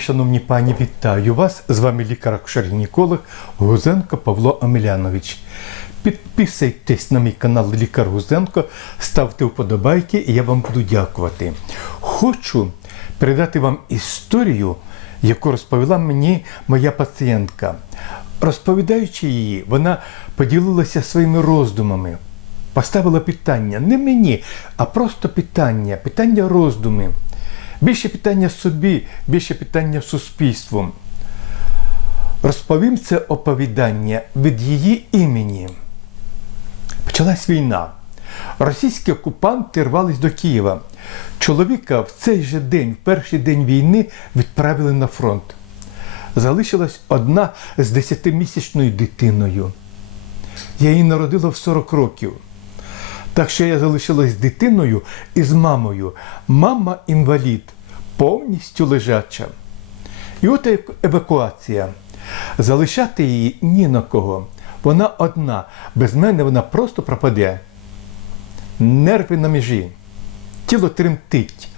Шановні пані, вітаю вас. З вами лікар-акушер-гінеколог Гузенко Павло Омелянович. Підписуйтесь на мій канал Лікар Гузенко, ставте вподобайки, і я вам буду дякувати. Хочу передати вам історію, яку розповіла мені моя пацієнтка. Розповідаючи її, вона поділилася своїми роздумами, поставила питання не мені, а просто питання, питання роздуми. Більше питання собі, більше питання суспільству. Розповім це оповідання від її імені. Почалась війна. Російські окупанти рвались до Києва. Чоловіка в цей же день, в перший день війни, відправили на фронт. Залишилась одна з десятимісячною дитиною. Я її народила в 40 років. Так що я залишилась з дитиною і з мамою. Мама інвалід, повністю лежача. І от евакуація. Залишати її ні на кого. Вона одна. Без мене вона просто пропаде. Нерви на межі. Тіло тремтить,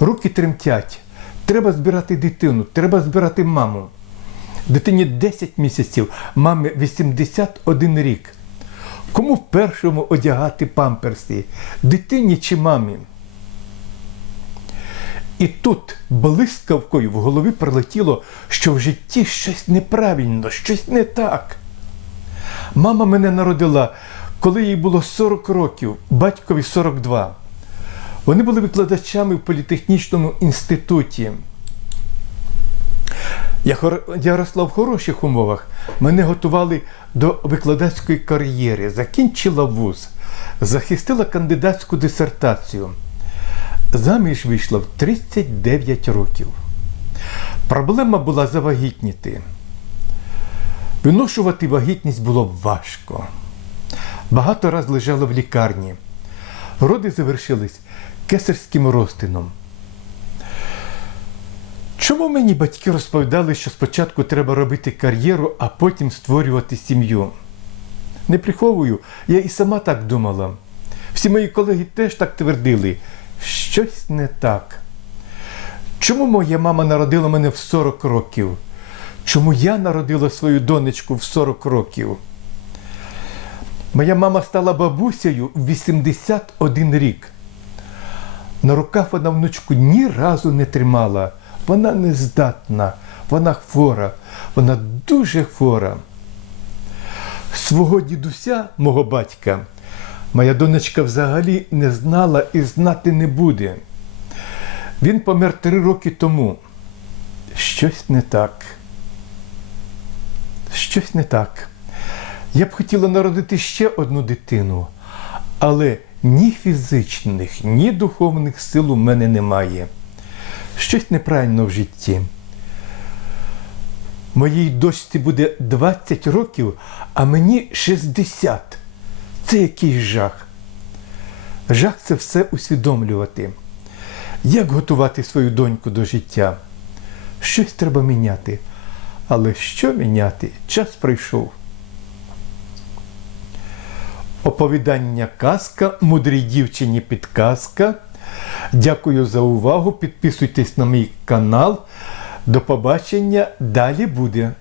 руки тремтять. Треба збирати дитину, треба збирати маму. Дитині 10 місяців, мамі 81 рік. Кому першому одягати памперси? Дитині чи мамі? І тут блискавкою в голові прилетіло, що в житті щось неправильно, щось не так. Мама мене народила, коли їй було 40 років, батькові 42. Вони були викладачами в політехнічному інституті. Я, росла в хороших умовах. Мене готували до викладацької кар'єри, закінчила вуз, захистила кандидатську дисертацію. Заміж вийшла в 39 років. Проблема була завагітніти. Виношувати вагітність було важко. Багато раз лежала в лікарні. Роди завершились кесарським розтином. Чому мені батьки розповідали, що спочатку треба робити кар'єру, а потім створювати сім'ю? Не приховую, я і сама так думала. Всі мої колеги теж так твердили. Щось не так. Чому моя мама народила мене в 40 років? Чому я народила свою донечку в 40 років? Моя мама стала бабусею в 81 рік. На руках вона внучку ні разу не тримала. Вона не здатна, вона хвора, вона дуже хвора. Свого дідуся, мого батька, моя донечка взагалі не знала і знати не буде. Він помер три роки тому. Щось не так. Щось не так. Я б хотіла народити ще одну дитину, але ні фізичних, ні духовних сил у мене немає. Щось неправильно в житті. Моїй дочці буде 20 років, а мені 60. Це якийсь жах. Жах це все усвідомлювати. Як готувати свою доньку до життя? Щось треба міняти. Але що міняти? Час прийшов. Оповідання казка мудрій дівчині підказка. Дякую за увагу. Підписуйтесь на мій канал. До побачення. Далі буде.